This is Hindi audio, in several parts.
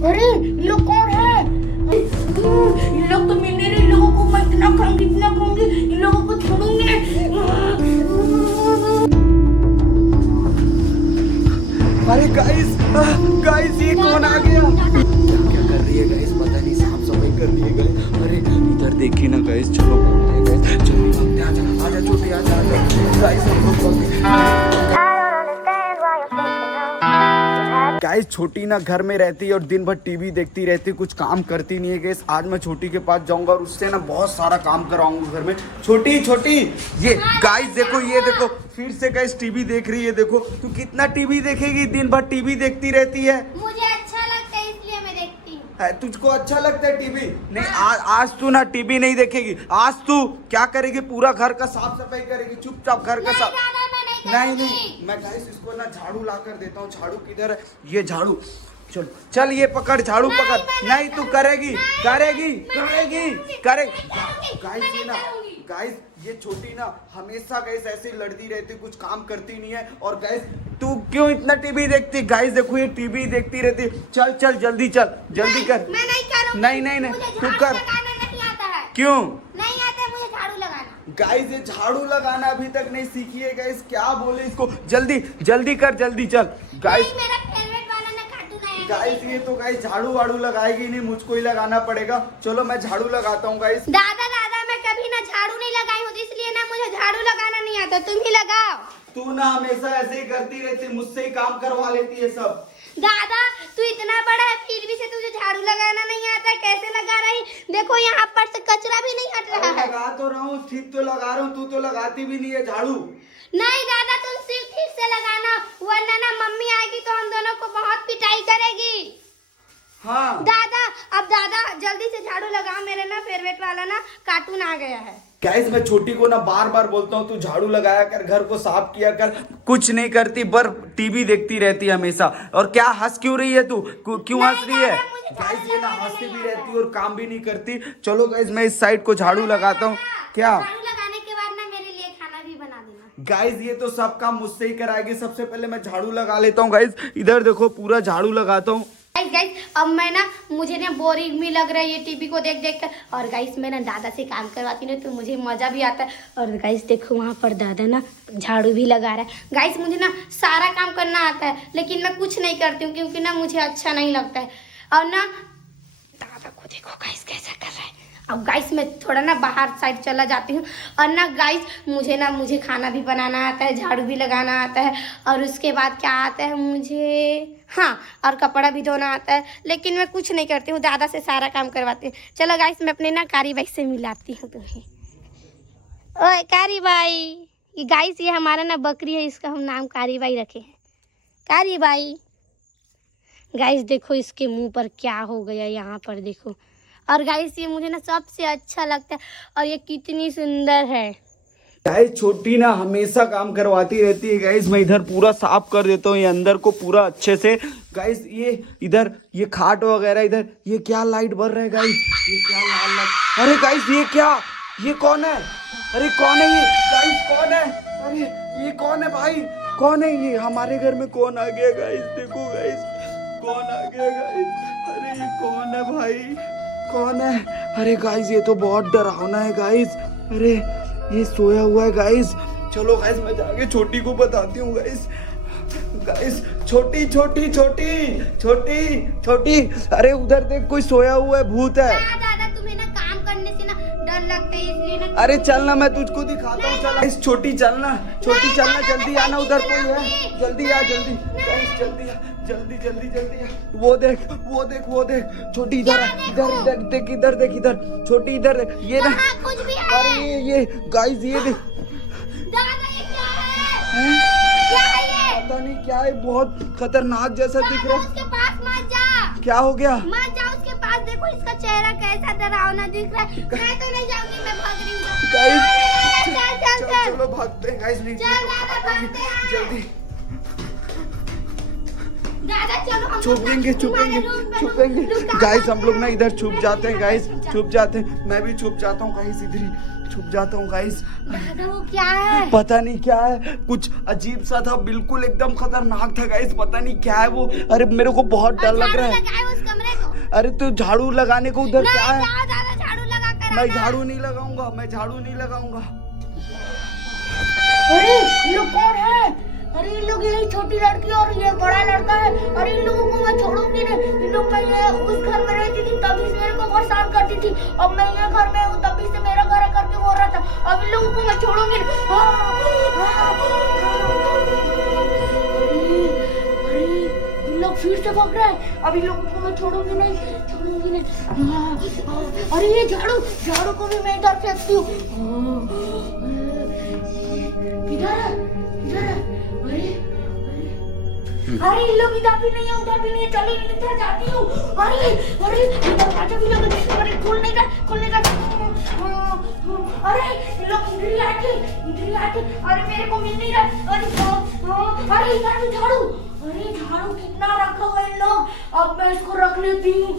अरे ये लोग कौन है? इन लोग तो मिलने रहे, इन लोगों को मैं इतना खाऊंगी इन लोगों को छोड़ूंगी। अरे गाइस गाइस ये कौन आ गया? क्या कर रही है गाइस? पता नहीं, साफ सफाई कर रही है गाइस। अरे इधर देखिए ना गाइस, चलो बोलते हैं गाइस, चलो भागते हैं। आजा छोटी, आजा गाइस, हम लोग गाइस। छोटी ना घर में रहती है और दिन भर टीवी देखती रहती है, कुछ काम करती नहीं है गाइस। आज मैं छोटी के पास जाऊंगा और उससे ना बहुत सारा काम करवाऊंगा घर में। छोटी छोटी ये गाइस देखो, ये देखो फिर से गाइस टीवी देख रही है। देखो तू कितना टीवी देखेगी, दिन भर टीवी देखती रहती है। मुझे अच्छा लगता है इसलिए मैं देखती हूँ। तुझको अच्छा लगता है टीवी? नहीं, आज तू ना टीवी नहीं देखेगी। आज तू क्या करेगी? पूरा घर का साफ सफाई करेगी, चुपचाप घर का साफ। नहीं, मैं गाइस इसको ना झाड़ू ला कर देता हूँ। झाड़ू किधर है? ये झाड़ू, चल चल ये पकड़, झाड़ू पकड़। नहीं तू करेगी करेगी करेगी करेगी गाइस। ये ना गाइस, ये छोटी ना हमेशा गाइस ऐसे लड़ती रहती, कुछ काम करती नहीं है। और गाइस तू क्यों इतना टीवी देखती? गाइस देखो ये टीवी देखती रहती। चल चल जल्दी चल, जल्दी कर। मैं नहीं करूंगी। नहीं तू कर। नहीं आता है। क्यों नहीं आता है मुझे झाड़ू लगाना। गाइस ये झाड़ू लगाना अभी तक नहीं सीखी है गाइस। क्या बोले इसको? जल्दी जल्दी कर, जल्दी चल गाइस। मेरा फेवरेट वाला ना कार्टून आया। गाइस ये तो गाइस झाड़ू वाड़ू लगाएगी नहीं, मुझको ही लगाना पड़ेगा। चलो मैं झाड़ू लगाता हूँ गाइस। दादा मैं कभी ना झाड़ू नहीं लगाई हूँ, इसलिए ना मुझे झाड़ू लगाना नहीं आता। तुम ही लगाओ। तू ना हमेशा ऐसे ही करती रहती, मुझसे ही काम करवा लेती है सब। दादा तू इतना बड़ा है फिर भी से तुझे झाड़ू लगाना नहीं आता, कैसे लगा रही? देखो यहाँ पर से कचरा भी नहीं हट रहा है। लगा तो रहा हूँ, ठीक तो लगा रहा हूँ, तू तो लगाती भी नहीं है झाड़ू। नहीं दादा तुम सिर्फ ठीक से लगाना, वरना ना मम्मी आएगी तो हम दोनों को बहुत पिटाई करेगी। हाँ दादा अब दादा जल्दी से झाड़ू लगाओ, मेरे ना फेवरेट वाला ना कार्टून आ गया है। गाइस मैं छोटी को ना बार बार बोलता हूँ तू झाड़ू लगाया कर, घर को साफ किया कर, कुछ नहीं करती, बर टीवी देखती रहती है हमेशा। और क्या हंस क्यों रही है तू? क्यों हंस रही है? गाइस ये ना हंसती भी रहती और काम भी नहीं करती। चलो गाइस मैं इस साइड को झाड़ू लगाता हूँ। क्या झाड़ू लगाने के बाद ना मेरे लिए खाना भी बना देना। गाइस ये तो सब काम मुझसे ही कराएगी। सबसे पहले मैं झाड़ू लगा लेता हूँ गाइस। इधर देखो पूरा झाड़ू लगाता हूँ। गाइस अब मैं ना, मुझे ना बोरिंग भी लग रहा है ये टीवी को देख देख कर। और गाइस मैं ना दादा से काम करवाती हूँ तो मुझे मजा भी आता है। और गाइस देखो वहाँ पर दादा ना झाड़ू भी लगा रहा है। गाइस मुझे ना सारा काम करना आता है, लेकिन मैं कुछ नहीं करती हूँ क्योंकि ना मुझे अच्छा नहीं लगता है। और ना दादा को देखो गाइस कैसा कर रहा है। अब गाइस मैं थोड़ा ना बाहर साइड चला जाती हूँ। और ना गाइस मुझे खाना भी बनाना आता है, झाड़ू भी लगाना आता है, और उसके बाद क्या आता है मुझे, हाँ, और कपड़ा भी धोना आता है। लेकिन मैं कुछ नहीं करती हूँ, दादा से सारा काम करवाती हूँ। चलो गाइस मैं अपने ना कारी भाई से मिलाती हूँ तुम्हें। ओए कारी भाई, ये गाइस ये हमारा ना बकरी है, इसका हम नाम कारी भाई रखे हैं। कारी भाई गाइस देखो इसके मुंह पर क्या हो गया, यहाँ पर देखो। और गाइस ये मुझे ना सबसे अच्छा लगता है, और ये कितनी सुंदर है। गाइस छोटी ना हमेशा काम करवाती रहती है गाइस। मैं इधर पूरा साफ कर देता हूँ, ये अंदर को पूरा अच्छे से। गाइस ये इधर ये खाट वगैरह, इधर ये क्या लाइट बर रहा है गाइस? ये क्या लाल लाइट? अरे गाइस ये क्या? ये कौन है? अरे कौन है ये? गाइस कौन है? अरे ये कौन है भाई? कौन है ये? हमारे घर में कौन आ गया गाइस? देखो गाइस कौन आ गया गाइस? अरे ये कौन है भाई? कौन है? अरे गाइस ये तो बहुत डरावना है गाइस। अरे ये सोया हुआ है गाइस। चलो गाइस मैं जाके छोटी को बताती हूँ गाइस। गाइस छोटी छोटी छोटी छोटी छोटी, अरे उधर देख कोई सोया हुआ है, भूत है। दादा तुम्हें ना काम करने से ना डर लगता है, इसलिए ना। अरे चलना मैं तुझको दिखाता हूँ। चल गाइस छोटी चलना, छोटी चलना, जल्दी आना, उधर कोई है, जल्दी आ, जल्दी गाइस जल्दी आ, जल्दी जल्दी जल्दी आ। वो देख वो देख वो देख, छोटी इधर इधर इधर देख, इधर देख, इधर छोटी इधर देख, ये ना कुछ भी है। अरे ये गाइस ये देख। दादा ये क्या है? क्या है ये? पता नहीं क्या है, बहुत खतरनाक जैसा दिख रहा है। उसके पास मत जा। क्या हो गया? मत जा उसके पास, देखो इसका चेहरा कैसा डरावना दिख रहा है। मैं तो नहीं जाऊंगी, मैं भाग रही हूँ। गाइस चल चलो भागते हैं गाइस, जल्दी दादा चलो हम छुपेंगे छुपेंगे छुपेंगे गाइस। हम लोग ना इधर छुप जाते हैं गाइस, छुप जाते हैं। मैं भी छुप जाता हूँ गाइस, इधर ही छुप जाता हूँ गाइस। दादा वो क्या है? पता नहीं क्या है, कुछ अजीब सा था, बिल्कुल एकदम खतरनाक था गाइस। पता नहीं क्या है वो। अरे मेरे को बहुत डर लग रहा है। उस कमरे अरे तू झाड़ू लगाने को उधर क्या है? जाओ दादा झाड़ू लगा कर मैं आना। झाड़ू नहीं लगाऊंगा, मैं झाड़ू नहीं लगाऊंगा। अरे ये लोग कौन है? अरे इन लोग, यही छोटी लड़की और ये बड़ा लड़का है। अरे इन लोगों को मैं छोड़ूंगी नहीं। इन लोग, मैं ये उस घर में रहती थी तभी से मेरे को परेशान करती थी। अब मैं ये घर में हूँ तभी से मेरा घर करके बोल रहा था। अब इन लोगों को मैं छोड़ूंगी नहीं। अरे इन लोग फिर से भग रहे हैं। अब इन लोगों को मैं छोड़ूंगी नहीं, छोड़ूंगी नहीं। अरे ये झाड़ू को भी मैं इधर फेंकती हूँ। किधर है? किधर है? अरे इन लोग इधर भी नहीं है, उधर भी नहीं है। चलो इधर जाती हूँ। अरे दरवाजा भी लगा है। अरे खोल नहीं रहा। अरे इन लोग इधर ही आके। अरे मेरे को मिल नहीं रहा। अरे इधर भी झाड़ू। अरे झाड़ू कितना रखा हुआ है इन लोग। अब मैं इसको रख लेती हूँ।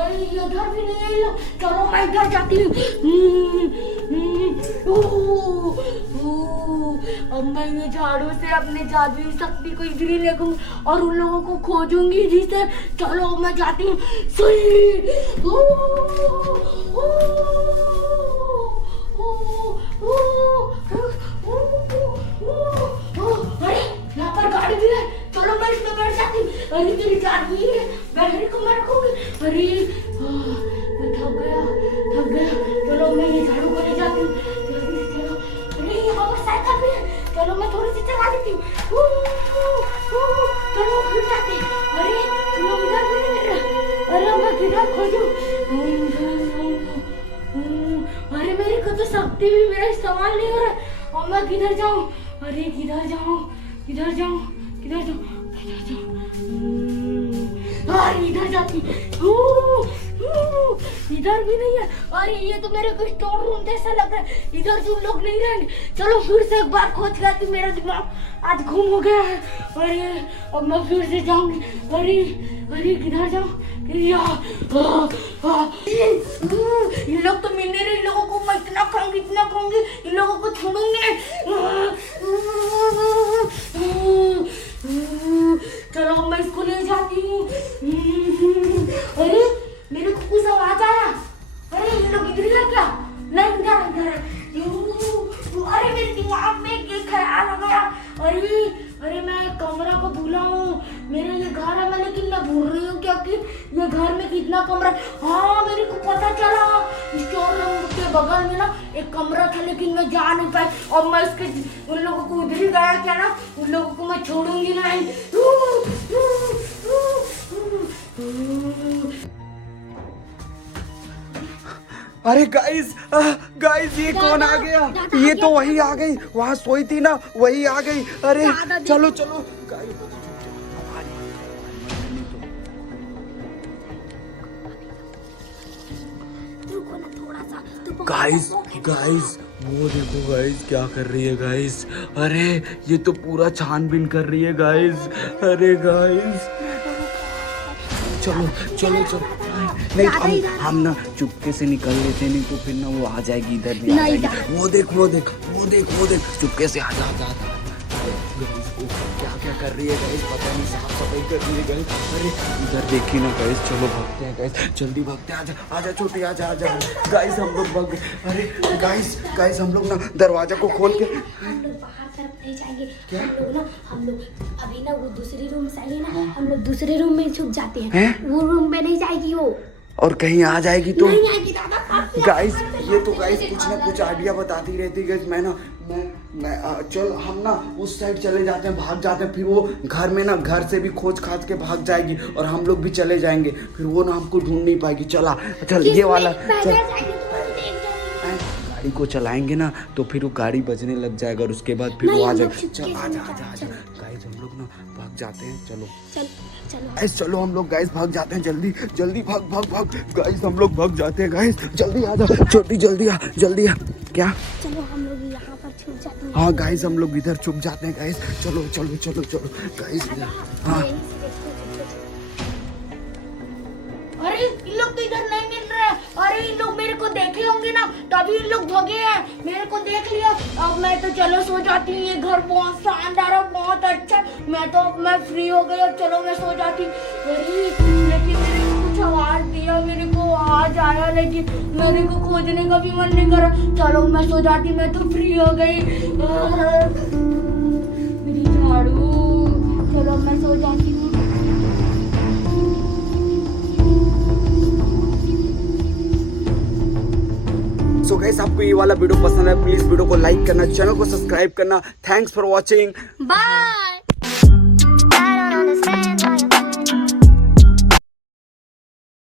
अरे इधर भी नहीं है इन लोग। चलो मैं इधर जाती हूँ। अब मैं ये झाड़ू से अपने जादुई शक्ति को इधर ही लेकर और उन लोगों को खोजूंगी जिसे। चलो मैं जाती हूँ। अरे यहाँ पर गाड़ी भी है। चलो मैं इसमें बैठ जाती हूँ। अरे तेरी जादुई है, बैटरी को मैं रखूंगी। अरे मैं थक गया। चलो मैं ये झाड़ू को ले जाती हूँ। जल्दी से चलो। अरे यहाँ पर साइकिल भी है। चलो मैं थोड़ी सी चला देती हूँ। चलो फिर जाते हैं। अरे लोग इधर भी नहीं मिल रहे। अरे मैं किधर खोजूं? अरे मेरे को तो शक्ति भी मेरा इस्तेमाल नहीं हो रहा। और मैं किधर जाऊँ? अरे किधर जाऊँ? अरे इधर जाती। इधर भी नहीं है। अरे ये तो मेरे को स्टोर रूम जैसा लग रहा है। इधर जो लोग नहीं रहेंगे। चलो फिर से एक बार खोज करती। मेरा दिमाग आज घूम हो गया है। अरे अब मैं फिर से जाऊंगी। अरे किधर जाऊं? इन लोग तो मिल नहीं रहे। इन लोगों को मैं इतना खाऊंगी। इन लोगों को छोड़ूंगी नहीं। चलो मैं इसको ले जाती हूँ। अरे मेरे को कुछ आवाज आया। अरे ये लोग इधर ही है क्या? नहीं इधर है। अरे मेरे दिमाग में एक ख्याल आ गया। अरे मैं कमरा को भूला हूँ। मेरा ये घर है मैं, लेकिन मैं भूल रही हूँ क्योंकि ये घर में कितना कमरा। हाँ मेरे को पता चला। स्टोर रूम के बगल में ना एक कमरा था, लेकिन मैं जा नहीं पाई। और मैं उसके उन लोगों को उधर ही गया क्या ना। उन लोगों को मैं छोड़ूंगी नहीं। अरे गाइस ये कौन आ गया? ये तो वही आ गई, वहाँ सोई थी ना, वही आ गई। अरे चलो गाइस वो देखो गाइस क्या कर रही है गाइस। अरे ये तो पूरा छानबीन कर रही है गाइस। अरे गाइस चलो नहीं हम ना चुपके से निकल लेते, नहीं तो फिर ना वो आ जाएगी इधर भी आ जाएगी। वो देख चुपके से आ जा। क्या कर रही है गाइस पता नहीं, साफ सफाई कर रही है गाइस। अरे इधर देखिए ना गाइस। चलो भागते हैं गाइस, जल्दी भागते हैं। आजा छोटी आजा गाइस। हम लोग भाग गए। अरे गाइस हम लोग ना दरवाजा को खोल के हम लोग बाहर तरफ नहीं जाएंगे। क्या? हम लोग अभी ना वो दूसरी रूम से आएंगे ना। हम लोग दूसरे रूम में छुप जाते हैं। वो रूम में नहीं जाएगी वो। और कहीं आ जाएगी तो नहीं आएगी दादा। गाइस ये तो गाइस कुछ ना कुछ आइडिया बताती रहती है गाइस। चल हम ना उस साइड चले जाते हैं, भाग जाते हैं। फिर वो घर में ना घर से भी खोज खाज के भाग जाएगी और हम लोग भी चले जाएंगे। फिर वो ना हमको ढूंढ नहीं पाएगी। चल ये वाला चल। गाड़ी को चलाएंगे ना तो फिर वो गाड़ी बजने लग जाएगा और उसके बाद फिर वो आ जाएगा। चल आजा गाइस हम लोग ना भाग जाते हैं। चलो हम लोग गाइस भाग जाते हैं। जल्दी भाग गाइस। हम लोग भाग जाते हैं गाइस। जल्दी आ जा छोटी, जल्दी आ। क्या? चलो हम लोग यहाँ पर छुप जाते हैं। हाँ गाइस हम लोग इधर छुप जाते हैं गाइस। चलो गाइस। हाँ अरे इन लोग तो इधर नहीं मिल रहे। अरे इन लोग मेरे को देखे होंगे ना, तभी इन लोग भागे हैं। मेरे को देख लिया। अब मैं तो चलो सो जाती हूँ। ये घर बहुत शानदार है, बहुत अच्छा। मैं फ्री हो गई। अब चलो मैं सो जाती। अरे लेकिन मेरे को कुछ आवाज दी लेकिन मेरे को खोजने का भी मन नहीं करा। चलो मैं सो जाती, मैं तो फ्री हो गई। मेरी झाड़ू, चलो मैं सो जाती हूँ। सो गाइस आपको ये वाला वीडियो पसंद है, प्लीज वीडियो को लाइक करना, चैनल को सब्सक्राइब करना। Thanks for watching. बाय।